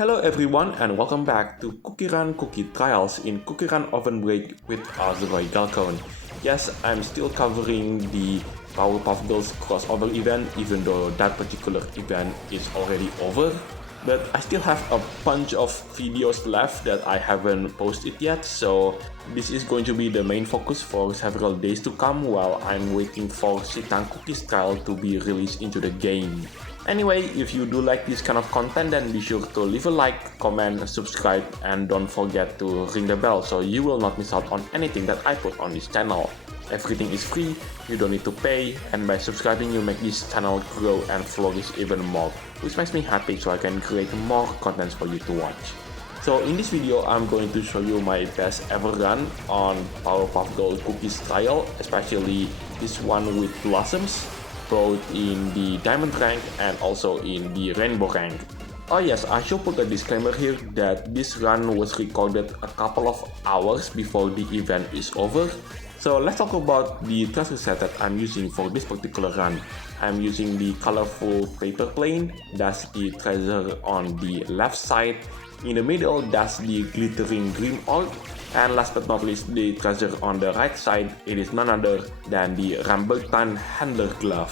Hello everyone and welcome back to CookieRun Cookie Trials in CookieRunOvenBreak with Roy Galcone. Yes, I'm still covering the Powerpuff Girls crossover event even though that particular event is already over. But I still have a bunch of videos left that I haven't posted yet, so this is going to be the main focus for several days to come while I'm waiting for Sitang Cookies trial to be released into the game. Anyway, if you do like this kind of content, then be sure to leave a like, comment, subscribe, and don't forget to ring the bell so you will not miss out on anything that I put on this channel. Everything is free, you don't need to pay, and by subscribing you make this channel grow and flourish even more, which makes me happy so I can create more content for you to watch. So in this video, I'm going to show you my best ever run on Powerpuff Girls Cookies trial, especially this one with Blossoms, both in the Diamond rank and also in the Rainbow rank. Oh yes, I should put a disclaimer here that this run was recorded a couple of hours before the event is over. So let's talk about the treasure set that I'm using for this particular run. I'm using the colorful paper plane, that's the treasure on the left side. In the middle, that's the glittering green orb. And last but not least, the treasure on the right side, it is none other than the Rambutan Handler Glove.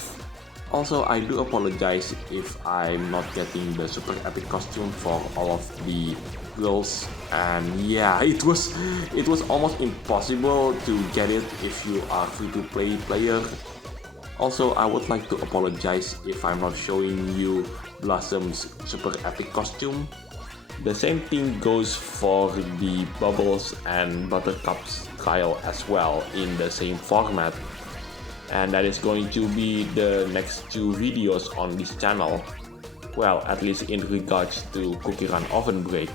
Also, I do apologize if I'm not getting the super epic costume for all of the girls, and yeah, it was almost impossible to get it if you are free-to-play player. Also, I would like to apologize if I'm not showing you Blossom's super epic costume. The same thing goes for the Bubbles and Buttercup's trial as well in the same format. And that is going to be the next two videos on this channel. Well, at least in regards to CookieRunOvenBreak.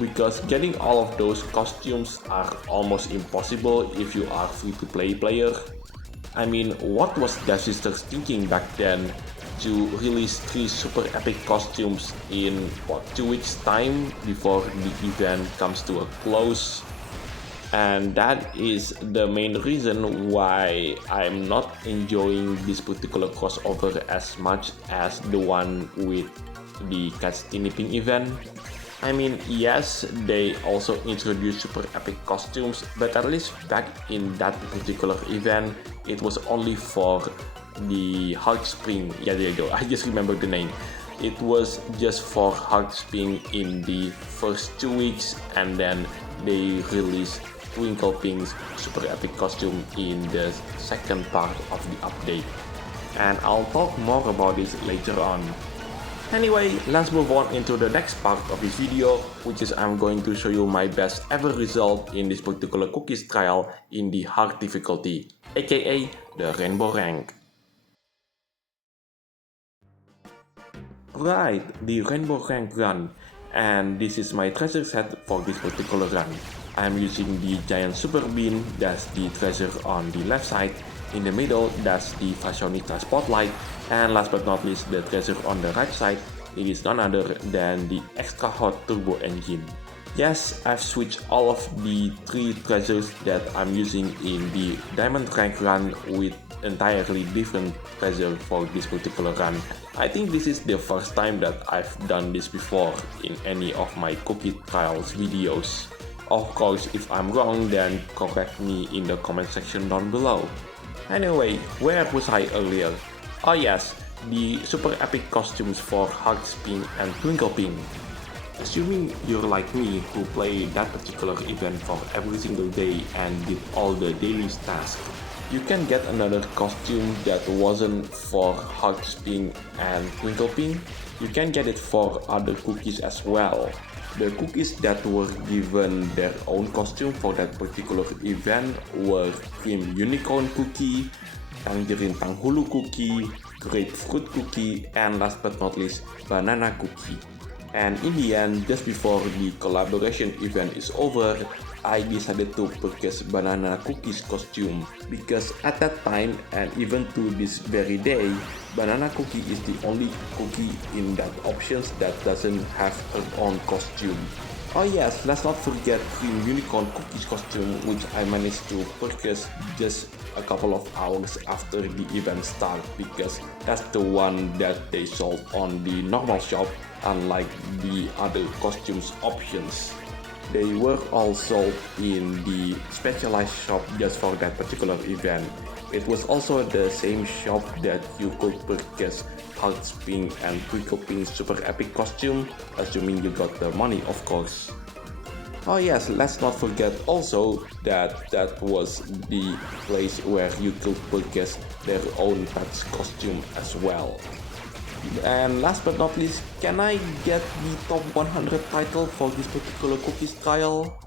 Because getting all of those costumes are almost impossible if you are free-to-play player. I mean, what was Devsisters thinking back then to release 3 super epic costumes in 2 weeks time before the event comes to a close? And that is the main reason why I'm not enjoying this particular crossover as much as the one with the Cat Nipping event. I mean, yes, they also introduced super epic costumes, but at least back in that particular event, it was only for the Heart Spring. Yeah, there you go, I just remembered the name. It was just for Heart Spring in the first 2 weeks, and then they released Twinkle Pink's super epic costume in the second part of the update. And I'll talk more about this later on. Anyway, let's move on into the next part of this video, which is I'm going to show you my best ever result in this particular cookies trial in the hard difficulty, aka the Rainbow rank. Right, the Rainbow rank run, and this is my treasure set for this particular run. I'm using the giant super bean, that's the treasure on the left side. In the middle, that's the fashionista spotlight, and last but not least, the treasure on the right side, it is none other than the extra hot turbo engine. Yes, I've switched all of the 3 treasures that I'm using in the diamond rank run with entirely different treasure for this particular run. I think this is the first time that I've done this before in any of my cookie trials videos. Of course, if I'm wrong, then correct me in the comment section down below. Anyway, where was I earlier? Oh yes, the super epic costumes for Heart Spin and Twinkle Pink. Assuming you're like me who play that particular event for every single day and did all the daily tasks, you can get another costume that wasn't for Heart Spin and Twinkle Pink. You can get it for other cookies as well. The cookies that were given their own costume for that particular event were Cream Unicorn Cookie, Tangerine Tanghulu Cookie, Grapefruit Cookie, and last but not least, Banana Cookie. And in the end, just before the collaboration event is over, I decided to purchase Banana Cookie's costume because at that time and even to this very day, Banana Cookie is the only cookie in that options that doesn't have her own costume. Oh yes, let's not forget the unicorn cookies costume, which I managed to purchase just a couple of hours after the event started, because that's the one that they sold on the normal shop, unlike the other costumes options. They were all sold in the specialized shop just for that particular event. It was also the same shop that you could purchase Heart's Pink and Twinkle Pink's super epic costume, assuming you got the money, of course. Oh yes, let's not forget also that that was the place where you could purchase their own pet's costume as well. And last but not least, can I get the top 100 title for this particular cookies trial?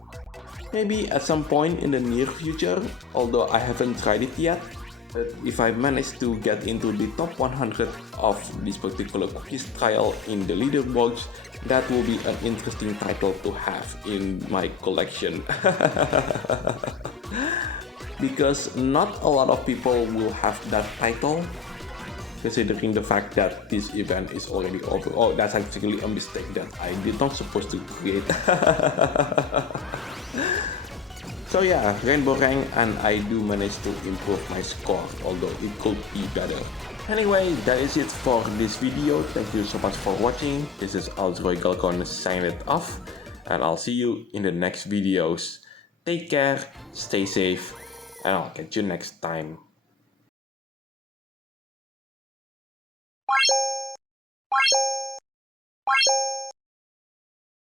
Maybe at some point in the near future, although I haven't tried it yet. But if I manage to get into the top 100 of this particular cookies trial in the leaderboards, that will be an interesting title to have in my collection. Because not a lot of people will have that title, considering the fact that this event is already over. Oh, that's actually a mistake that I did not supposed to create. So yeah, Rainbowrank, and I do manage to improve my score, although it could be better. Anyway, that is it for this video. Thank you so much for watching. This is Galcon signing it off, and I'll see you in the next videos. Take care, stay safe, and I'll catch you next time.